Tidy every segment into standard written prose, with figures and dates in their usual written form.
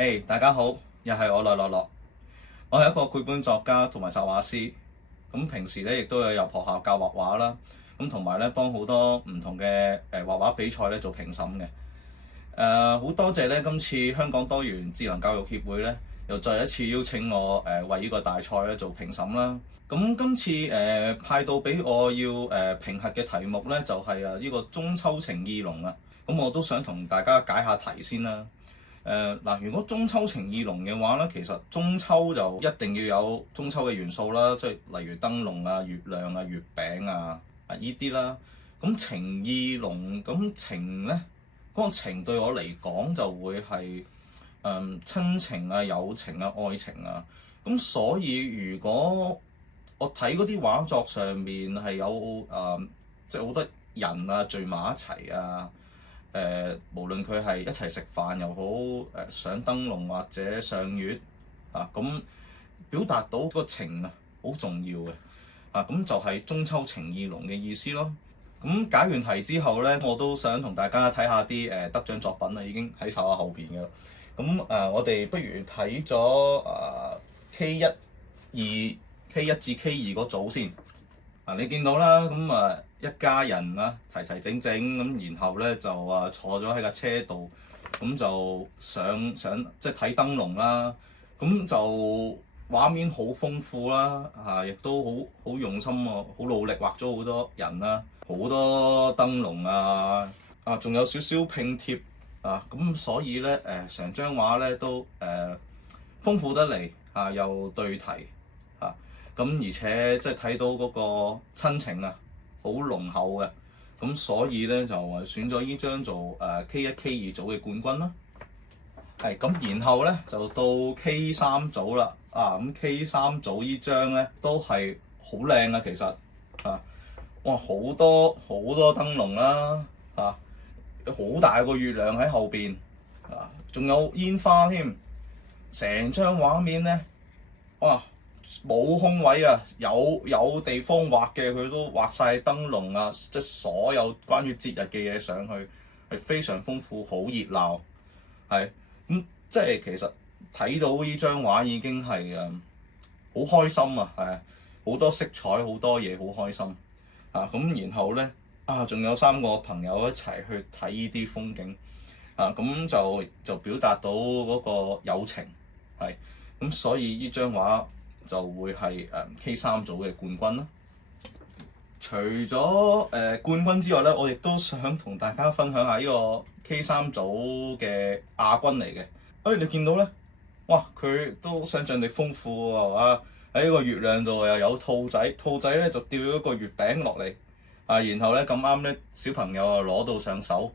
嘿，大家好，又係我樂樂樂。我係一個繪本作家同埋插畫師。咁平時咧亦都有入學校教畫畫啦。咁同埋咧幫好多唔同嘅畫畫比賽咧做評審嘅。好多謝咧今次香港多元智能教育協會咧又再一次邀請我為呢個大賽咧做評審啦。咁今次派到俾我要評核嘅題目咧就係呢個中秋情意濃啊。咁我都想同大家解下題先啦。如果中秋情意濃嘅話咧，其實中秋就一定要有中秋嘅元素啦，即係例如燈籠啊、月亮啊、月餅啊依啲啦。咁情意濃，咁情咧嗰個情對我嚟講就會係親情啊、友情啊、愛情啊。咁所以如果我睇嗰啲畫作上面係有即係好多人啊聚埋一齊啊。無論佢係一齊食飯又好，上燈籠或者上月啊，咁表達到個情啊，好重要嘅啊，咁就係中秋情意濃嘅意思咯。咁解完題之後咧，我都想同大家睇下啲得獎作品啊，已經喺手下後邊嘅啦。咁我哋不如睇咗K1至 K2嗰組先。你見到啦，咁一家人啊齊齊整整咁，然後咧就坐咗喺架車度，咁就上即係睇燈籠啦。咁就畫面好豐富啦，亦都好用心喎，好努力畫咗好多人啦，好多燈籠仲有少少拼貼咁所以咧成張畫咧都豐富得嚟又對題。咁而且即係睇到嗰個親情好濃厚嘅，咁所以咧就選咗呢張做K1、K2 組嘅冠軍啦。咁然後咧就到 K3 組啦。咁 K3 組呢張咧都係好靚啊，其實哇好多燈籠啦，好大個月亮喺後邊仲有煙花添，成張畫面咧哇〜冇空位有地方畫嘅佢都畫晒燈籠即係所有關於節日嘅嘢上去，係非常豐富，好熱鬧。即係其實睇到呢張畫已經係好開心好多色彩，好多嘢，好開心咁然後咧仲有3個朋友一齊去睇呢啲風景咁就表達到嗰個友情咁所以呢張畫就會係K3 組嘅冠軍啦。除咗冠軍之外咧，我亦都想同大家分享下呢個 K3 組嘅亞軍嚟嘅。你見到咧，哇！佢都想像力豐富喎喺個月亮度又有兔仔咧就掉咗個月餅落嚟然後咧咁啱咧小朋友攞到上手。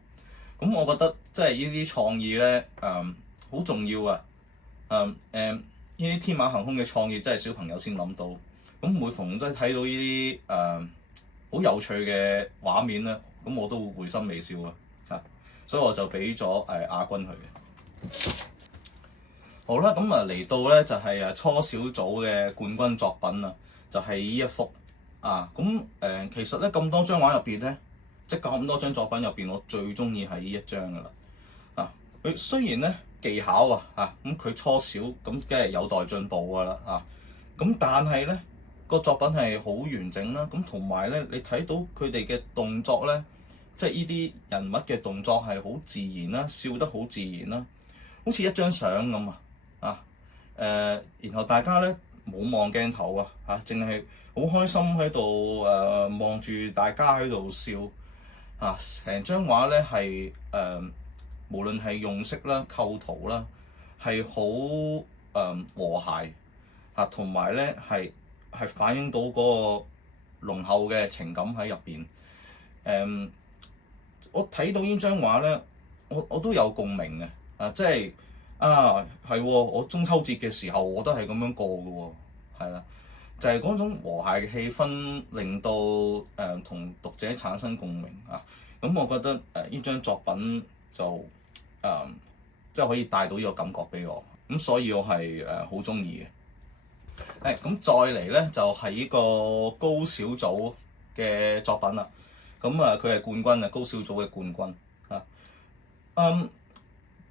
咁我覺得即係呢啲創意咧好重要呢啲天馬行空嘅創意真係小朋友先諗到，咁每逢都睇到呢啲好有趣嘅畫面咧，咁我都會會心微笑所以我就俾咗亞軍佢嘅。好啦，咁嚟到咧就係初小組嘅冠軍作品啦，就係呢一幅其實咧咁多張畫入邊咧，即係咁多張作品入邊，我最中意係呢一張噶啦佢雖然咧技巧咁佢初小咁梗係有待進步㗎啦咁但係咧個作品係好完整啦，咁同埋咧你睇到佢哋嘅動作咧，即係呢啲人物嘅動作係好自然啦，笑得好自然啦，好似一張相咁然後大家咧冇望鏡頭淨係好開心喺度望住大家喺度笑成張畫咧係無論係用色啦、構圖啦，係好和諧同埋咧係反映到嗰個濃厚嘅情感喺入邊。我睇到呢張畫咧，我都有共鳴嘅即係係我中秋節嘅時候我都係咁樣過嘅喎，係啦，就係嗰種和諧嘅氣氛，令到同讀者產生共鳴咁我覺得呢張作品就即係可以帶到呢個感覺俾我，咁所以我係好中意嘅。咁再嚟咧就係呢個高小組嘅作品啦。咁佢係冠軍高小組嘅冠軍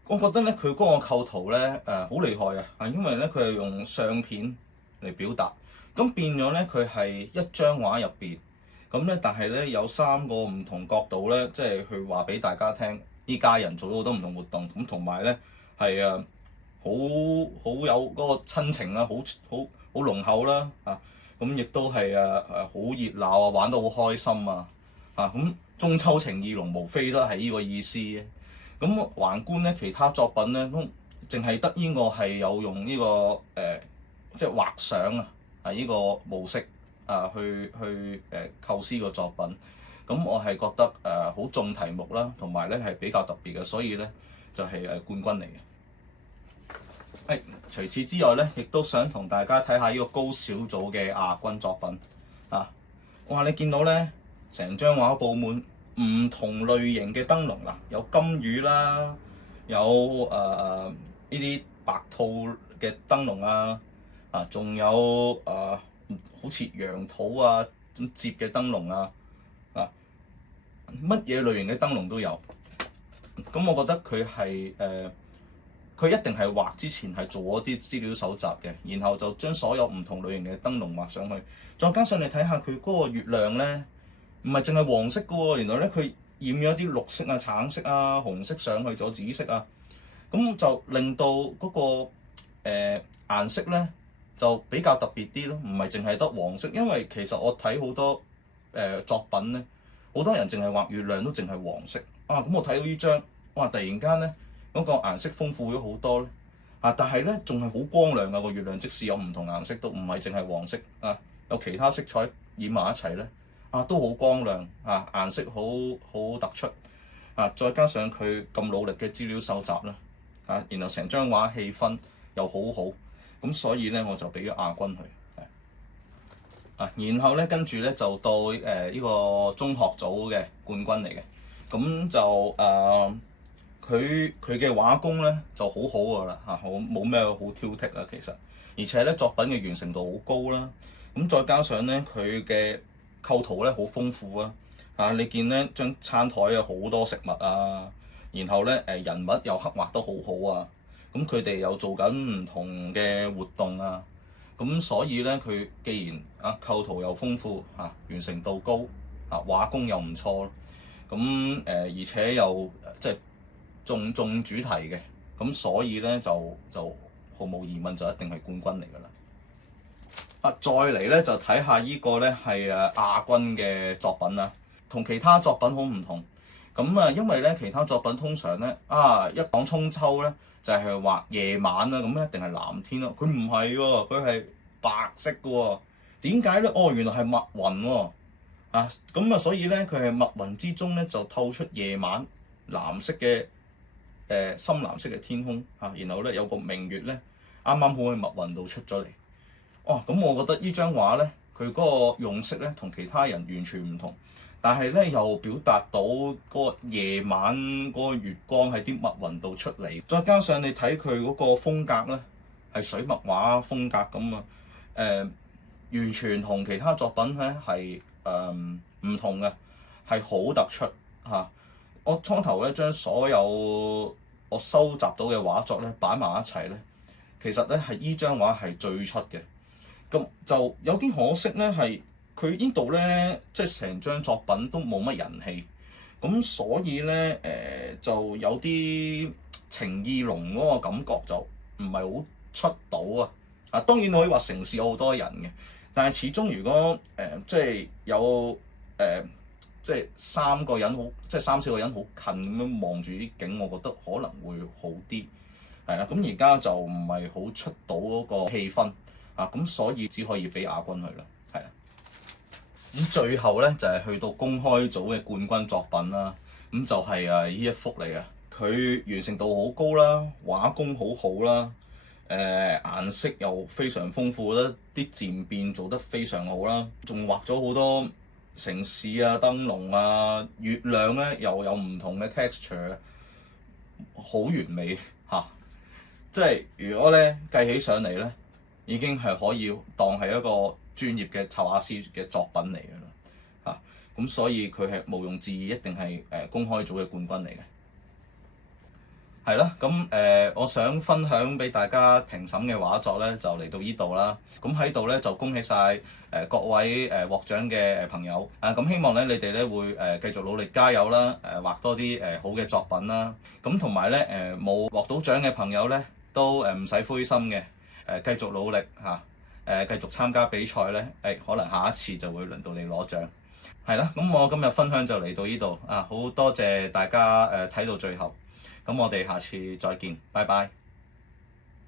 嗰我覺得咧佢嗰個構圖咧好厲害啊！因為咧佢係用相片嚟表達，咁變咗咧佢係一張畫入邊，咁咧但係咧有3個唔同角度咧，即係去話俾大家聽，呢家人做咗好多唔同活動，咁同埋咧係好有嗰個親情啦，好濃厚啦咁亦都係好熱鬧啊，玩得好開心咁中秋情意濃，無非都係呢個意思嘅。咁橫觀咧其他作品咧，都淨係得呢個係有用呢個即係畫相呢個模式去構思個作品。咁我係覺得好中題目啦，同埋咧係比較特別嘅，所以咧就係冠軍嚟嘅。除此之外咧，亦都想同大家睇下呢個高小組嘅亞軍作品哇！你見到咧，成張畫佈滿唔同類型嘅燈籠有金魚啦，有呢啲白兔嘅燈籠仲有好似羊肚咁摺嘅燈籠乜嘢類型嘅燈籠都有。咁我覺得佢係佢一定係畫之前係做咗啲資料搜集嘅，然後就將所有唔同類型嘅燈籠畫上去，再加上你睇下佢嗰個月亮咧，唔係淨係黃色嘅喎，原來咧佢染咗啲綠色橙色紅色上去咗紫色咁就令到嗰個顏色咧就比較特別啲咯，唔係淨係得黃色，因為其實我睇好多作品咧，好多人淨係畫月亮都淨係黃色咁我睇到呢張哇，突然間咧嗰個顏色豐富咗好多咧但係咧仲係好光亮個月亮，即使有唔同顏色都唔係淨係黃色有其他色彩染埋一齊咧都好光亮顏色好突出再加上佢咁努力嘅資料搜集啦然後成張畫氣氛又好好，咁所以咧我就俾咗亞軍佢然後咧跟住咧就到呢個中學組嘅冠軍嚟嘅，咁就佢嘅畫工咧就好好㗎啦冇咩好挑剔其實，而且咧作品嘅完成度好高啦，咁再加上咧佢嘅構圖咧好豐富你見咧張餐台好多食物然後咧人物又刻畫得好好咁佢哋又做緊唔同嘅活動咁所以咧佢既然構圖又豐富完成度高畫工又唔錯咁而且又即係中主題嘅，咁所以咧就毫無疑問就一定係冠軍嚟㗎啦。再嚟咧就睇下呢個咧係亞軍嘅作品同其他作品好唔同。咁因為咧其他作品通常咧一講中秋咧就係畫夜晚咁一定係藍天咯。佢唔係喎，佢係白色嘅喎。點解咧？原來係密雲喎咁所以咧佢係密雲之中咧就透出夜晚藍色嘅深藍色嘅天空然後咧有個明月咧啱啱好喺密雲度出咗嚟。咁我覺得呢張畫咧佢嗰個用色咧同其他人完全唔同，但係咧又表達到嗰個夜晚嗰個月光喺啲密雲度出嚟，再加上你睇佢嗰個風格咧係水墨畫風格咁完全同其他作品咧係唔同嘅，係好突出我初頭咧將所有我收集到嘅畫作咧擺埋一齊咧，其實咧係呢張畫係最出嘅。咁就有啲可惜咧，係佢呢度咧，即係成張作品都冇乜人氣，咁所以咧就有啲情意濃嗰個感覺就唔係好出到當然可以話城市有好多人嘅，但係始終如果即係有即係三四個人好近咁樣望住啲景，我覺得可能會好啲係啦。咁而家就唔係好出到嗰個氣氛咁所以只可以俾亞軍佢啦，係啦。咁最後咧就係去到公開組嘅冠軍作品啦，咁就係呢一幅嚟嘅。佢完成度好高啦，畫工好好啦，顏色又非常豐富啦，啲漸變做得非常好啦，仲畫咗好多城市燈籠月亮咧又有唔同嘅 texture， 好完美即係如果咧計起上嚟咧，已經係可以當係一個專業嘅插畫師嘅作品嚟㗎啦咁所以佢係毋庸置疑一定係公開組嘅冠軍嚟嘅。係啦，咁我想分享俾大家評審嘅畫作咧，就嚟到呢度啦。咁喺度咧就恭喜晒各位獲獎嘅朋友。咁希望咧你哋咧會繼續努力加油啦，畫多啲好嘅作品啦。咁同埋咧冇獲到獎嘅朋友咧，都唔使灰心嘅，繼續努力嚇，繼續參加比賽咧，可能下一次就會輪到你攞獎。係啦，咁我今日分享就嚟到呢度啊，好多謝大家睇到最後。咁我哋下次再見，拜拜。